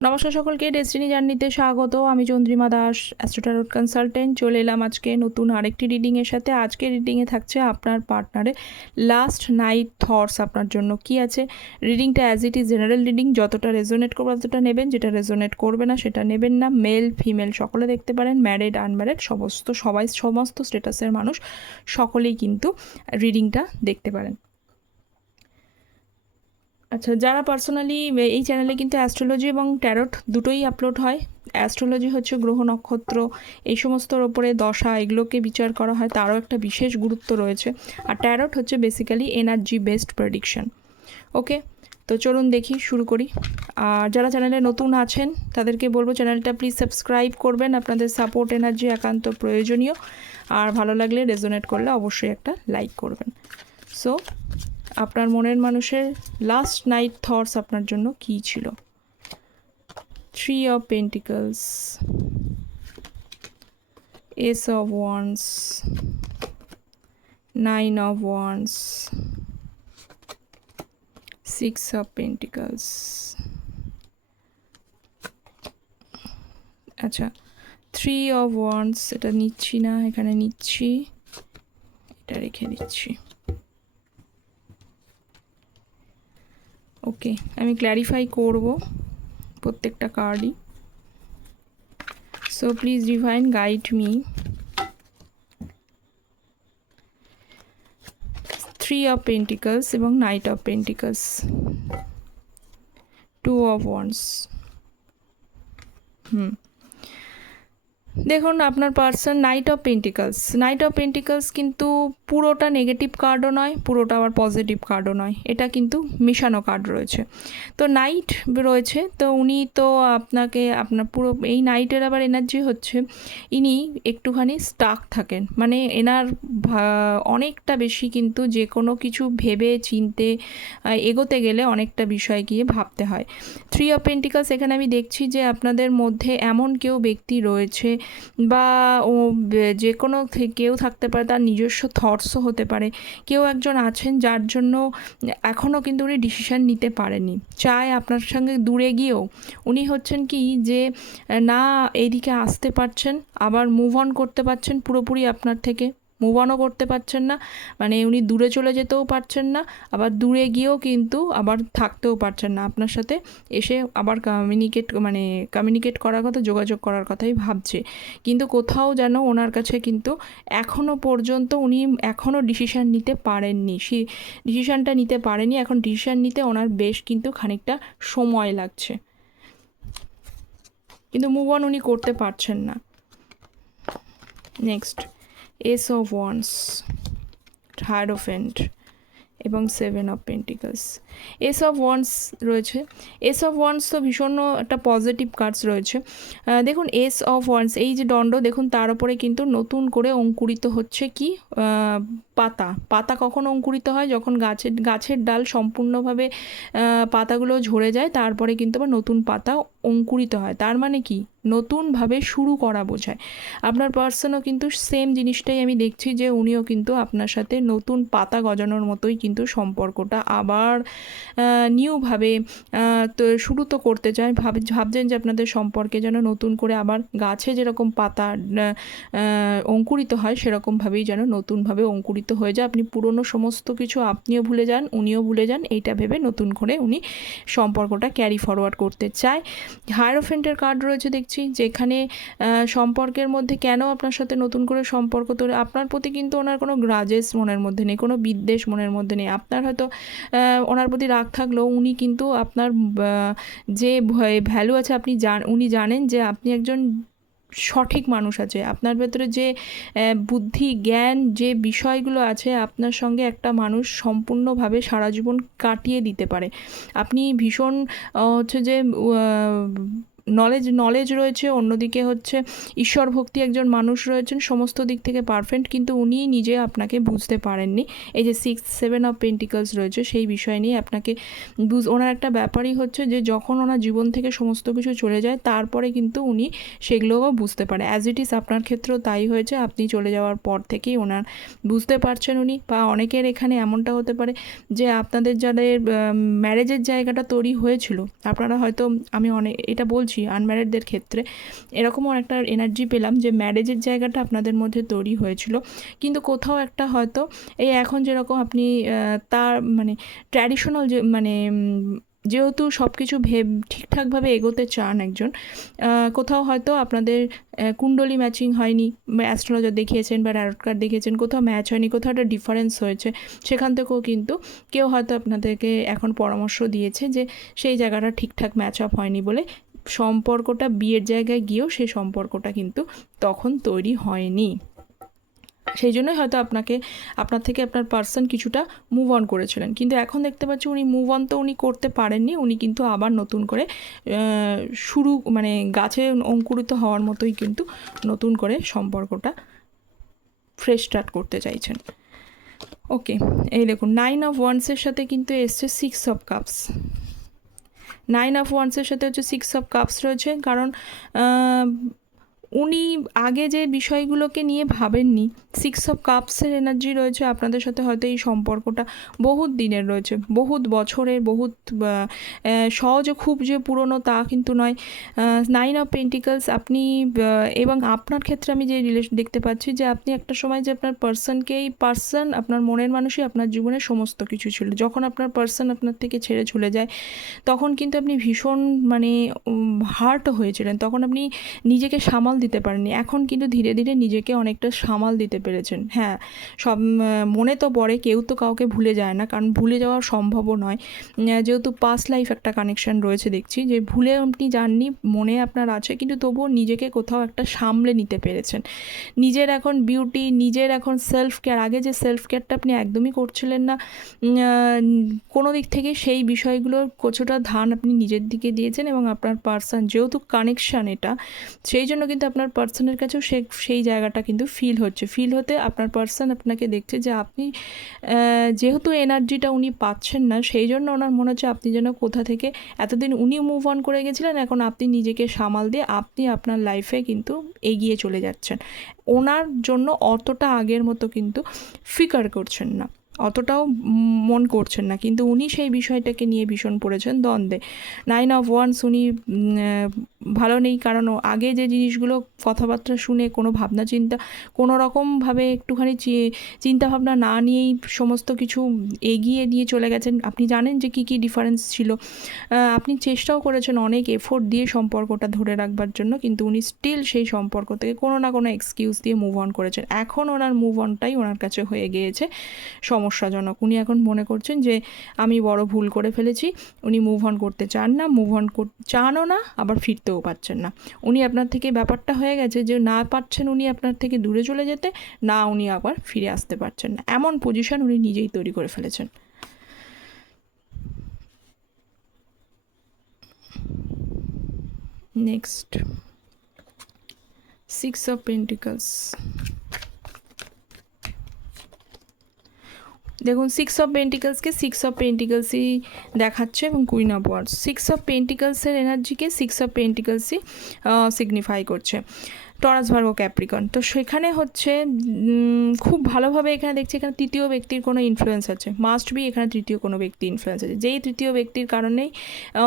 নমস্কার সকলকে ডেস্টিনি জার্নিতে স্বাগত আমি চন্দ্রিমা দাস অ্যাস্ট্রোটারোট কনসালটেন্ট চলে এলাম আজকে নতুন আরেকটি রিডিংয়ের সাথে। আজকে রিডিংয়ে থাকছে আপনার পার্টনারে লাস্ট নাইট থটস আপনার জন্য কি আছে? রিডিংটা as it is general reading যতটা রেজোনেট করবে ততটা নেবেন। যেটা রেজোনেট করবে না, সেটা নেবেন না। মেল ফিমেল সকলে দেখতে পারেন। ম্যারেড আনম্যারেড সমস্ত, সবাই সমস্ত স্টেটাসের মানুষ সকলেই কিন্তু রিডিংটা দেখতে পারেন। আচ্ছা যারা পার্সোনালি এই চ্যানেলে কিন্তু অ্যাস্ট্রোলজি এবং ট্যারট দুটোই আপলোড হয়। অ্যাস্ট্রোলজি হচ্ছে গ্রহ নক্ষত্র, এই সমস্তর ওপরে দশা, এগুলোকে বিচার করা হয়। তারও একটা বিশেষ গুরুত্ব রয়েছে। আর ট্যারট হচ্ছে basically energy based prediction okay? তো চলুন দেখি, শুরু করি। আর যারা চ্যানেলে নতুন আছেন, তাদেরকে বলব চ্যানেলটা প্লিজ সাবস্ক্রাইব করবেন। আপনাদের সাপোর্ট এনার্জি একান্ত প্রয়োজনীয়। আর ভালো লাগলে রেজোনেট করলে অবশ্যই একটা লাইক করবেন। সো আপনার মনের মানুষের লাস্ট নাইট থটস আপনার জন্য কী ছিল? Three of pentacles ace of wands nine of wands six of pentacles আচ্ছা থ্রি অফ ওয়ান্স এটা নিচ্ছি না, এখানে নিচ্ছি, এটা রেখে দিচ্ছি। ওকে আমি ক্ল্যারিফাই করব প্রত্যেকটা কার্ডই so please divine guide me three of pentacles এবং knight of pentacles two of wands hmm দেখুন, আপনার person knight of pentacles knight of pentacles কিন্তু পুরোটা নেগেটিভ কার্ডও নয়, পুরোটা আবার পজিটিভ কার্ডও নয়। এটা কিন্তু মিশানো কার্ড রয়েছে। তো নাইট রয়েছে, তো উনি তো আপনাকে, আপনার পুরো, এই নাইটের আবার এনার্জি হচ্ছে, ইনি একটুখানি স্টাক থাকেন। মানে এনার অনেকটা বেশি কিন্তু যে কোনো কিছু ভেবে, চিনতে এগোতে গেলে অনেকটা বিষয় গিয়ে ভাবতে হয়। থ্রি অফ পেন্টিকলস এখানে আমি দেখছি যে আপনাদের মধ্যে এমন কেউ ব্যক্তি রয়েছে বা ও যে কোনো কেউ থাকতে পারে, তার নিজস্ব থটসও হতে পারে। কেউ একজন আছেন যার জন্য এখনও কিন্তু উনি ডিসিশান নিতে পারেনি। চায় আপনার সঙ্গে দূরে গিয়েও। উনি হচ্ছেন কি যে, না এইদিকে আসতে পারছেন, আবার মুভ অন করতে পারছেন পুরোপুরি আপনার থেকে। মুভ অনও করতে পারছেন না। মানে উনি দূরে চলে যেতেও পারছেন না, আবার দূরে গিয়েও কিন্তু আবার থাকতেও পারছেন না। আপনার সাথে এসে আবার কমিউনিকেট মানে কমিউনিকেট করার কথা, যোগাযোগ করার কথাই ভাবছে। কিন্তু কোথাও যেন ওনার কাছে কিন্তু এখনও পর্যন্ত উনি এখনও ডিসিশান নিতে পারেননি। সে ডিসিশানটা নিতে পারেনি, এখন ডিসিশান নিতে ওনার বেশ কিন্তু খানিকটা সময় লাগছে। কিন্তু মুভ অন উনি করতে পারছেন না। Next ace of wands hierophant এবং seven of pentacles ace of wands রয়েছে। এস অফ ওয়ান্স তো ভীষণ একটা পজিটিভ কার্ডস রয়েছে। দেখুন এস অফ ওয়ান্স এই যে দণ্ড, দেখুন, তার উপরে কিন্তু নতুন করে অঙ্কুরিত হচ্ছে কি পাতা। পাতা কখন অঙ্কুরিত হয়, যখন গাছের গাছের ডাল সম্পূর্ণভাবে পাতাগুলো ঝরে যায়, তারপরে কিন্তু আবার নতুন পাতা অঙ্কুরিত হয়। তার মানে কি? নতুনভাবে শুরু করা বোঝায়। আপনার পার্সনও কিন্তু সেম জিনিসটাই আমি দেখছি যে উনিও কিন্তু আপনার সাথে নতুন পাতা গজানোর মতোই কিন্তু সম্পর্কটা আবার নিউভাবে তো শুরু তো করতে চায়। ভাব, ভাবছেন যে আপনাদের সম্পর্কে যেন নতুন করে আবার গাছে যেরকম পাতা অঙ্কুরিত হয় সেরকমভাবেই যেন নতুনভাবে অঙ্কুরিত হয়ে যায়। আপনি পুরনো সমস্ত কিছু আপনিও ভুলে যান, উনিও ভুলে যান। এইটা ভেবে নতুন করে উনি সম্পর্কটা ক্যারি ফরওয়ার্ড করতে চায়। হায়ারোফেন্টের কার্ড রয়েছে দেখছি যেখানে সম্পর্কের মধ্যে কেন আপনার সাথে নতুন করে সম্পর্ক তৈরি, আপনার প্রতি কিন্তু ওনার কোনো গ্রাজেস মনের মধ্যে নেই, কোনো বিদ্বেষ মনের মধ্যে নেই। আপনার হয়তো ওনার প্রতি রাগ থাকলেও উনি কিন্তু আপনার যে ভ্যালু আছে আপনি জান, উনি জানেন যে আপনি একজন সঠিক মানুষ আছে। আপনার ভেতরে যে বুদ্ধি, জ্ঞান, যে বিষয়গুলো আছে আপনার সঙ্গে একটা মানুষ সম্পূর্ণভাবে সারা জীবন কাটিয়ে দিতে পারে। আপনি ভীষণ হচ্ছে যে নলেজ নলেজ রয়েছে, অন্যদিকে হচ্ছে ঈশ্বর ভক্তি একজন মানুষ রয়েছেন, সমস্ত দিক থেকে পারফেক্ট কিন্তু উনি নিজে আপনাকে বুঝতে পারেননি। এই যে সিক্স সেভেন অফ পেন্টিকলস রয়েছে, সেই বিষয় নিয়ে আপনাকে বুঝ, ওনার একটা ব্যাপারই হচ্ছে যে যখন ওনার জীবন থেকে সমস্ত কিছু চলে যায়, তারপরে কিন্তু উনি সেগুলোও বুঝতে পারে। অ্যাজ ইট ইজ আপনার ক্ষেত্রেও তাই হয়েছে, আপনি চলে যাওয়ার পর থেকেই ওনার বুঝতে পারছেন উনি, বা অনেকের এখানে এমনটা হতে পারে যে আপনাদের যাদের ম্যারেজের জায়গাটা তৈরি হয়েছিল, আপনারা হয়তো, আমি অনেক এটা বলছি আনম্যারিডদের ক্ষেত্রে। এরকমও একটা এনার্জি পেলাম যে ম্যারেজের জায়গাটা আপনাদের মধ্যে তৈরি হয়েছিল। কিন্তু কোথাও একটা হয়তো এই এখন যেরকম আপনি তার মানে ট্র্যাডিশনাল যে মানে যেহেতু সব কিছু ভেব, ঠিকঠাকভাবে এগোতে চান একজন কোথাও হয়তো আপনাদের কুণ্ডলি ম্যাচিং হয়নি অ্যাস্ট্রোলজার দেখিয়েছেন বা ট্যারট কার্ড দেখিয়েছেন, কোথাও ম্যাচ হয়নি, কোথাও একটা ডিফারেন্স হয়েছে, সেখান থেকেও কিন্তু কেউ হয়তো আপনাদেরকে এখন পরামর্শ দিয়েছে যে সেই জায়গাটা ঠিকঠাক ম্যাচ আপ হয়নি বলে সম্পর্কটা বিয়ের জায়গায় গিয়েও সেই সম্পর্কটা কিন্তু তখন তৈরি হয়নি। সেই জন্যই হয়তো আপনাকে, আপনার থেকে আপনার পার্সন কিছুটা মুভ অন করেছিলেন। কিন্তু এখন দেখতে পাচ্ছি উনি মুভ অন তো উনি করতে পারেননি, উনি কিন্তু আবার নতুন করে শুরু মানে গাছে অঙ্কুরিত হওয়ার মতোই কিন্তু নতুন করে সম্পর্কটা ফ্রেশ স্টার্ট করতে চাইছেন। ওকে এই দেখুন নাইন অফ ওয়ান্সের সাথে কিন্তু এসছে six of cups nine of ওয়ান্সের সাথে হচ্ছে সিক্স অফ কাপস রয়েছে। কারণ উনি আগে যে বিষয়গুলোকে নিয়ে ভাবেননি সিক্স অফ কাপসের এনার্জি রয়েছে, আপনাদের সাথে হয়তো এই সম্পর্কটা বহুত দিনের রয়েছে, বহুত বছরের, বহুত সহজে খুব যে পুরনো তা কিন্তু নয়। নাইন অফ পেন্টিকলস আপনি এবং আপনার ক্ষেত্রে আমি যে রিলেশন দেখতে পাচ্ছি যে আপনি একটা সময় যে আপনার পার্সনকেই পার্সন আপনার মনের মানুষই আপনার জীবনের সমস্ত কিছু ছিল। যখন আপনার পার্সন আপনার থেকে ছেড়ে চলে যায়, তখন কিন্তু আপনি ভীষণ মানে হার্ট হয়েছিলেন। তখন আপনি নিজেকে সামাল দিতে পারেননি। এখন কিন্তু ধীরে ধীরে নিজেকে অনেকটা সামাল দিতে পেরেছেন। হ্যাঁ সব মনে তো পড়ে, কেউ তো কাউকে ভুলে যায় না, কারণ ভুলে যাওয়া সম্ভবও নয়। যেহেতু পাস্ট লাইফ একটা কানেকশন রয়েছে দেখছি, যে ভুলে আপনি যাননি, মনে আপনার আছে, কিন্তু তবুও নিজেকে কোথাও একটা সামলে নিতে পেরেছেন। নিজের এখন বিউটি নিজের এখন সেলফ কেয়ার আগে যে সেলফ কেয়ারটা আপনি একদমই করছিলেন না কোনো দিক থেকে সেই বিষয়গুলোর কিছুটা ধান আপনি নিজের দিকে দিয়েছেন এবং আপনার পার্সন যেহেতু কানেকশান এটা, সেই জন্য কিন্তু আপনার পার্সনের কাছেও সে, সেই জায়গাটা কিন্তু ফিল হচ্ছে। ফিল হতে আপনার পার্সন আপনাকে দেখছে যে আপনি যেহেতু এনার্জিটা উনি পাচ্ছেন না, সেই জন্য ওনার মনে হচ্ছে আপনি যেন কোথা থেকে, এতদিন উনি মুভ অন করে গেছিলেন, এখন আপনি নিজেকে সামাল দিয়ে আপনি আপনার লাইফে কিন্তু এগিয়ে চলে যাচ্ছেন। ওনার জন্য অতটা আগের মতো কিন্তু ফিকার করছেন না। অতটাও মন করছেন না। কিন্তু উনি সেই বিষয়টাকে নিয়ে ভীষণ পড়েছেন দ্বন্দ্বে। নাইন অফ ওয়ান্স উনি ভালো নেই কারণ আগে যে জিনিসগুলো কথাবার্তা শুনে কোনো ভাবনা চিন্তা, কোনো রকমভাবে একটুখানি চি- চিন্তা ভাবনা না নিয়েই সমস্ত কিছু এগিয়ে নিয়ে চলে গেছেন। আপনি জানেন যে কী কী ডিফারেন্স ছিল? আপনি চেষ্টাও করেছেন অনেক এফোর্ট দিয়ে সম্পর্কটা ধরে রাখবার জন্য, কিন্তু উনি স্টিল সেই সম্পর্ক থেকে কোনো না কোনো এক্সকিউজ দিয়ে মুভ অন করেছেন। এখন ওনার মুভ অনটাই ওনার কাছে হয়ে গিয়েছে। সমস্যাজনক। উনি এখন মনে করছেন যে, আমি বড় ভুল করে ফেলেছি, উনি মুভ অন করতে চান না মুভ অন চানও না, আবার ফিরতেও পারছেন না। উনি আপনার থেকে ব্যাপারটা হয়ে গেছে যে, না পারছেন উনি আপনার থেকে দূরে চলে যেতে, না উনি আবার ফিরে আসতে পারছেন না। এমন পজিশন উনি নিজেই তৈরি করে ফেলেছেন। নেক্সট সিক্স অফ পেন্টিকলস দেখুন সিক্স অফ পেন্টিকলসকে সিক্স অফ পেন্টিকলসই দেখাচ্ছে এবং queen of swords six of পেন্টিকলসের এনার্জিকে সিক্স অফ পেন্টিকলসই সিগনিফাই করছে। Taurus Virgo Capricorn. তো সেখানে হচ্ছে খুব ভালোভাবে এখানে দেখছি, এখানে তৃতীয় ব্যক্তির কোনো ইনফ্লুয়েন্স আছে। মাস্ট বি এখানে তৃতীয় কোনো ব্যক্তি ইনফ্লুয়েন্স আছে। যেই তৃতীয় ব্যক্তির কারণেই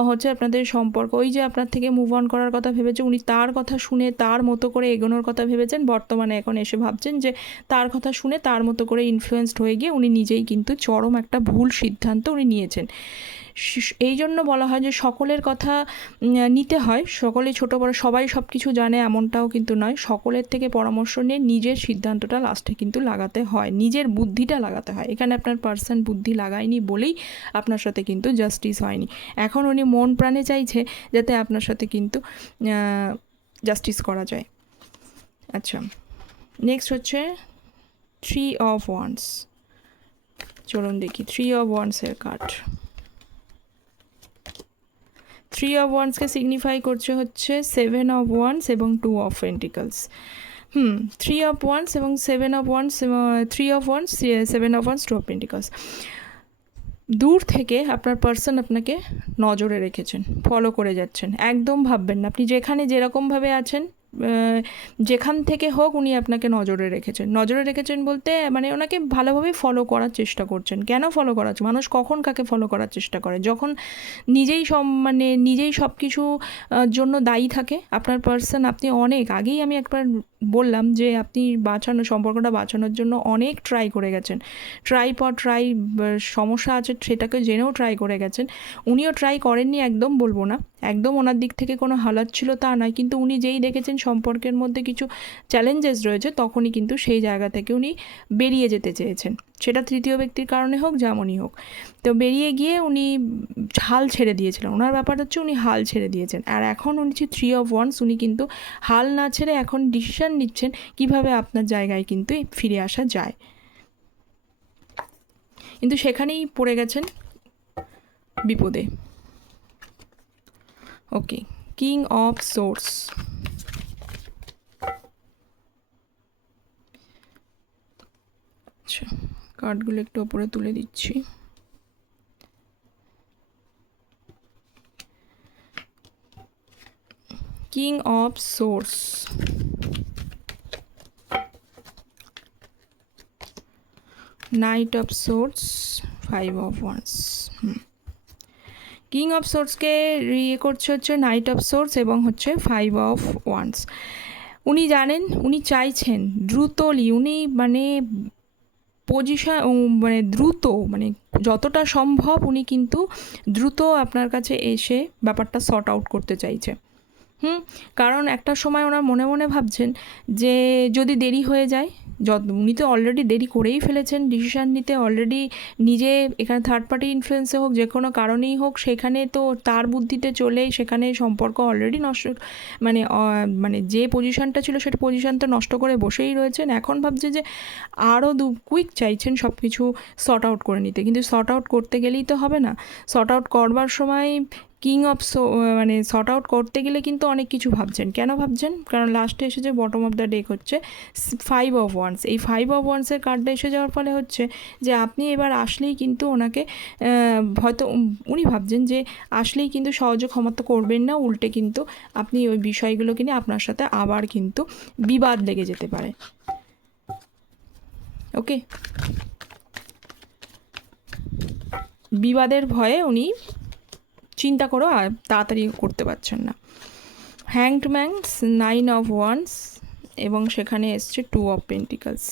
হচ্ছে আপনাদের সম্পর্ক, ওই যে আপনার থেকে মুভ অন করার কথা ভেবেছে, উনি তার কথা শুনে, তার মতো করে এগোনোর কথা ভেবেছেন, বর্তমানে এখন এসে ভাবছেন যে, তার কথা শুনে, তার মতো করে ইনফ্লুয়েসড হয়ে গিয়ে উনি নিজেই কিন্তু চরম একটা ভুল সিদ্ধান্ত উনি নিয়েছেন। এই জন্য বলা হয় যে সকলের কথা নিতে হয়। সকলে ছোট, বড়, সবাই সব কিছু জানে, এমনটাও কিন্তু নয়। সকলের থেকে পরামর্শ নিয়ে নিজের সিদ্ধান্তটা লাস্টে কিন্তু লাগাতে হয়। নিজের বুদ্ধিটা লাগাতে হয়। এখানে আপনার পার্সন বুদ্ধি লাগায়নি বলেই আপনার সাথে কিন্তু জাস্টিস হয়নি। এখন উনি মন প্রাণে চাইছে যাতে আপনার সাথে কিন্তু জাস্টিস করা যায়। আচ্ছা নেক্সট হচ্ছে থ্রি অফ ওয়ান্স চলুন দেখি থ্রি অফ ওয়ান্সের কার্ড থ্রি অফ ওয়ান্সকে সিগনিফাই করছে হচ্ছে সেভেন অফ ওয়ান্স এবং two of pentacles hmm three of wands এবং seven of wands three of wands seven of wands two of pentacles দূর থেকে আপনার পার্সন আপনাকে নজরে রেখেছেন ফলো করে যাচ্ছেন, একদম ভাববেন না। আপনি যেখানে যেরকমভাবে আছেন যেখান থেকে হোক উনি আপনাকে নজরে রেখেছেন। নজরে রেখেছেন বলতে মানে ওনাকে ভালোভাবে ফলো করার চেষ্টা করছেন। কেন ফলো করা মানুষ কখন কাকে ফলো করার চেষ্টা করে? যখন নিজেই সব মানে নিজেই সব কিছু জন্য দায়ী থাকে, আপনার পার্সন আপনি অনেক, আগেই আমি একবার বললাম যে আপনি বাঁচানো, সম্পর্কটা বাঁচানোর জন্য অনেক ট্রাই করে গেছেন। ট্রাই পর ট্রাই সমস্যা আছে সেটাকে জেনেও ট্রাই করে গেছেন। উনিও ট্রাই করেননি, একদম বলব না। একদম ওনার দিক থেকে কোনো হালাত ছিল তা নয়, কিন্তু উনি যেই দেখেছেন সম্পর্কের মধ্যে কিছু চ্যালেঞ্জেস রয়েছে, তখনই কিন্তু সেই জায়গা থেকে উনি বেরিয়ে যেতে চেয়েছেন। সেটা তৃতীয় ব্যক্তির কারণে হোক, যেমনই হোক। তো বেরিয়ে গিয়ে উনি হাল ছেড়ে দিয়েছিলেন। ওনার ব্যাপার হচ্ছে উনি হাল ছেড়ে দিয়েছেন। আর এখন উনি হচ্ছে থ্রি অফ ওয়ান্স উনি কিন্তু হাল না ছেড়ে এখন ডিসিশন নিচ্ছেন কীভাবে আপনার জায়গায় কিন্তু ফিরে আসা যায়। কিন্তু সেখানেই পড়ে গেছেন বিপদে। ওকে কিং অফ সোর্স আচ্ছা কার্ডগুলো একটু ওপরে তুলে দিচ্ছি। King of swords. Knight of swords, five of wands. King of সোর্সকে ইয়ে করছে হচ্ছে নাইট অফ সোর্স এবং হচ্ছে ফাইভ অফ ওয়ান্স। উনি জানেন, উনি চাইছেন দ্রুতলি উনি মানে পজিশন মানে দ্রুত মানে যতটা সম্ভব উনি কিন্তু দ্রুত আপনার কাছে এসে ব্যাপারটা শর্ট আউট করতে চাইছে। হুম? কারণ একটা সময় ওনার মনে মনে ভাবছেন যে যদি দেরি হয়ে যায় যত, উনি তো অলরেডি দেরি করেই ফেলেছেন ডিসিশান নিতে অলরেডি নিজে এখানে থার্ড পার্টি ইনফ্লুয়েন্সে হোক, যে কোনো কারণেই হোক, সেখানে তো তার বুদ্ধিতে চলেই সেখানে সম্পর্ক অলরেডি নষ্ট মানে মানে যে পজিশনটা ছিল সেটা পজিশনটা নষ্ট করে বসেই রয়েছেন। এখন ভাবছে যে আরও দু কুইক চাইছেন সব কিছু সর্ট আউট করে নিতে। কিন্তু সর্ট আউট করতে গেলেই তো হবে না। সর্ট আউট করবার সময় কিং অফ মানে শর্ট আউট করতে গেলে কিন্তু অনেক কিছু ভাবছেন। কেন ভাবছেন? কারণ লাস্টে এসে যে বটম অফ দ্য ডেক হচ্ছে ফাইভ অফ ওয়ান্স এই ফাইভ অফ ওয়ান্সের কার্ডটা এসে যাওয়ার ফলে হচ্ছে যে আপনি এবার আসলেই কিন্তু ওনাকে হয়তো উনি ভাবছেন যে আসলেই কিন্তু সহজে ক্ষমতা করবেন না, উল্টে কিন্তু আপনি ওই বিষয়গুলোকে নিয়ে আপনার সাথে আবার কিন্তু বিবাদ লেগে যেতে পারে। ওকে বিবাদের ভয়ে উনি চিন্তা করো আর তাড়াতাড়ি করতে পারছেন না। Hanged man's nine of wands এবং সেখানে এসছে two of pentacles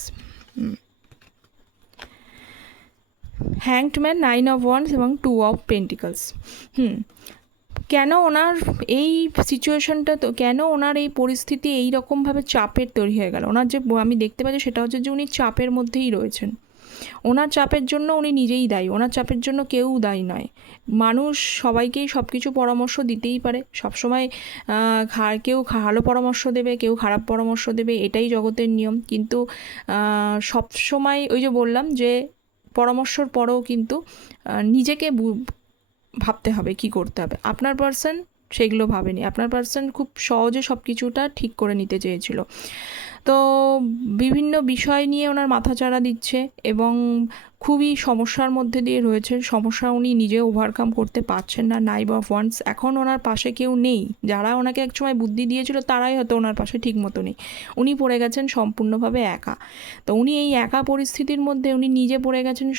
hanged man nine of wands এবং টু অফ পেন্টিকলস হুম। কেন ওনার এই সিচুয়েশনটা তো, কেন ওনার এই পরিস্থিতি এই রকমভাবে চাপের তৈরি হয়ে গেল? ওনার যে, আমি দেখতে পাচ্ছি সেটা হচ্ছে যে উনি চাপের মধ্যেই রয়েছেন। ওনার চাপের জন্য উনি নিজেই দায়ী, ওনার চাপের জন্য কেউ দায়ী নয়। মানুষ সবাইকেই সব কিছু পরামর্শ দিতেই পারে। সবসময় কেউ ভালো পরামর্শ দেবে, কেউ খারাপ পরামর্শ দেবে, এটাই জগতের নিয়ম। কিন্তু সব সময় ওই যে বললাম যে, পরামর্শর পরেও কিন্তু নিজেকে ভাবতে হবে কি করতে হবে। আপনার পার্সন সেগুলো ভাবেনি। আপনার পার্সন খুব সহজে সব কিছুটা ঠিক করে নিতে চেয়েছিল। তো বিভিন্ন বিষয় নিয়ে ওনার মাথাচাড়া দিচ্ছে এবং খুবই সমস্যার মধ্যে দিয়ে রয়েছে সমস্যা উনি নিজে ওভারকাম করতে পারছেন না নাইব অফ ওয়ান্স এখন ওনার পাশে কেউ নেই। যারা ওনাকে একসময় বুদ্ধি দিয়েছিল, তারাই হয়তো ওনার পাশে ঠিক মতো নেই। উনি পড়ে গেছেন সম্পূর্ণভাবে একা। তো উনি এই একা পরিস্থিতির মধ্যে উনি নিজে পড়ে গেছেন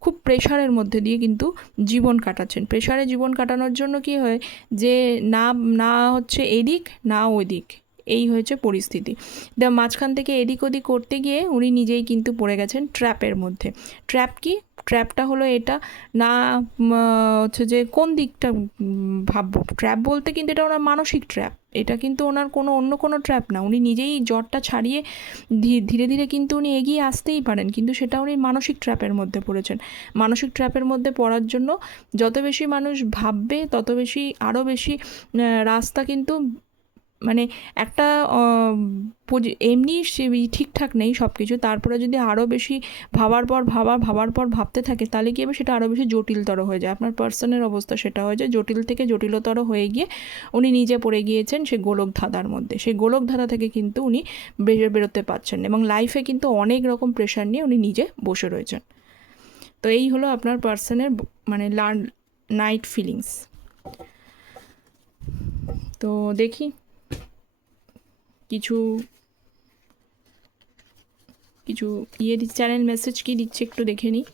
খুব প্রেশারের মধ্যে দিয়ে কিন্তু জীবন কাটাচ্ছেন। প্রেশারে জীবন কাটানোর জন্য কি হয় যে, না না হচ্ছে এদিক, না ওদিক। এই হয়েছে পরিস্থিতি। দা মাঝখান থেকে এদিক ওদিক করতে গিয়ে উনি নিজেই কিন্তু পড়ে গেছেন ট্র্যাপের মধ্যে। ট্র্যাপ কি? ট্র্যাপটা হলো এটা। না হচ্ছে যে কোন দিকটা ভাববো? ট্র্যাপ বলতে কিন্তু এটা ওনার মানসিক ট্র্যাপ। এটা কিন্তু ওনার কোনো অন্য কোনো ট্র্যাপ না। উনি নিজেই জ্বরটা ছাড়িয়ে ধীরে ধীরে কিন্তু উনি এগিয়ে আসতেই পারেন। কিন্তু সেটা উনি মানসিক ট্র্যাপের মধ্যে পড়েছেন। মানসিক ট্র্যাপের মধ্যে পড়ার জন্য যত বেশি মানুষ ভাববে, তত বেশি আরও বেশি রাস্তা কিন্তু মানে একটা এমনি সে ঠিকঠাক নেই সব কিছু তারপরে যদি আরও বেশি ভাবার পর ভাবা, ভাবার পর ভাবতে থাকে, তাহলে কি হবে সেটা আরও বেশি জটিলতর হয়ে যায়। আপনার পার্সনের অবস্থা সেটা হয়ে যায় জটিল থেকে জটিলতর হয়ে গিয়ে উনি নিজে পড়ে গিয়েছেন সেই গোলক ধাঁধার মধ্যে। সেই গোলক ধাঁধা থেকে কিন্তু উনি বেরোতে পারছেন এবং লাইফে কিন্তু অনেক রকম প্রেশার নিয়ে উনি নিজে বসে রয়েছেন। তো এই হলো আপনার পার্সনের মানে লার্ন নাইট ফিলিংস তো দেখি কিছু কিছু ইয়ে দিচ্ছে চ্যানেল মেসেজ কি দিচ্ছে একটু দেখে নিই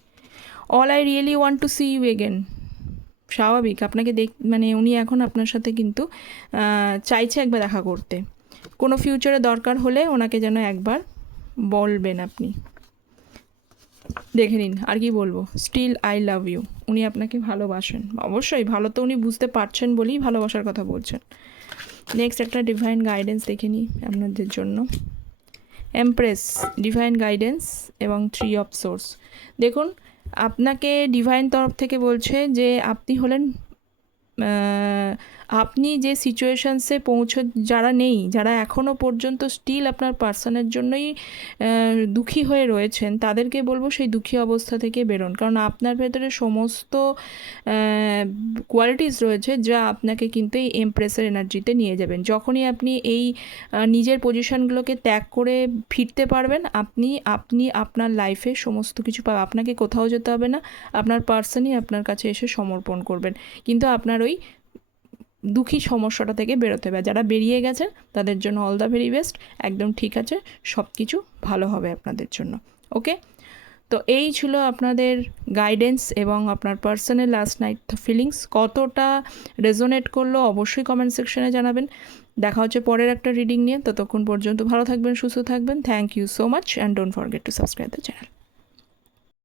all I really want to see you again স্বাভাবিক, আপনাকে দেখ মানে উনি এখন আপনার সাথে কিন্তু চাইছে একবার দেখা করতে। কোনো ফিউচারে দরকার হলে ওনাকে যেন একবার বলবেন আপনি। দেখে নিন, আর কি বলব? স্টিল আই লাভ ইউ উনি আপনাকে ভালোবাসেন। অবশ্যই, ভালো তো উনি বুঝতে পারছেন বলেই ভালোবাসার কথা বলছেন। নেক্সট একটা ডিভাইন গাইডেন্স দেখে নিই আপনাদের জন্য। এমপ্রেস ডিভাইন গাইডেন্স এবং থ্রি অফ সোর্স দেখুন, আপনাকে ডিভাইন তরফ থেকে বলছে যে আপনি হলেন আপনি যে সিচুয়েশানসে পৌঁছ, যারা নেই, যারা এখনও পর্যন্ত স্টিল আপনার পার্সনের জন্যই দুঃখী হয়ে রয়েছেন, তাদেরকে বলব সেই দুঃখী অবস্থা থেকে বেরোন। কারণ আপনার ভেতরে সমস্ত কোয়ালিটিস রয়েছে যা আপনাকে কিন্তু এই এমপ্রেসের এনার্জিতে নিয়ে যাবেন। যখনই আপনি এই নিজের পজিশনগুলোকে ত্যাগ করে ফিরতে পারবেন, আপনি আপনি আপনার লাইফে সমস্ত কিছু পাবেন। আপনাকে কোথাও যেতে হবে না, আপনার পার্সনই আপনার কাছে এসে সমর্পণ করবেন। কিন্তু আপনার ওই দুঃখী সমস্যাটা থেকে বেরোতে হবে। যারা বেরিয়ে গেছেন, তাদের জন্য অল দ্য ভেরি বেস্ট একদম ঠিক আছে সব কিছু ভালো হবে আপনাদের জন্য। ওকে তো এই ছিল আপনাদের গাইডেন্স এবং আপনার পার্সোনাল লাস্ট নাইট ফিলিংস কতটা রেজোনেট করল অবশ্যই কমেন্ট সেকশনে জানাবেন। দেখা হচ্ছে পরের একটা রিডিং নিয়ে। ততক্ষণ পর্যন্ত ভালো থাকবেন, সুস্থ থাকবেন। Thank you so much and don't forget to subscribe the channel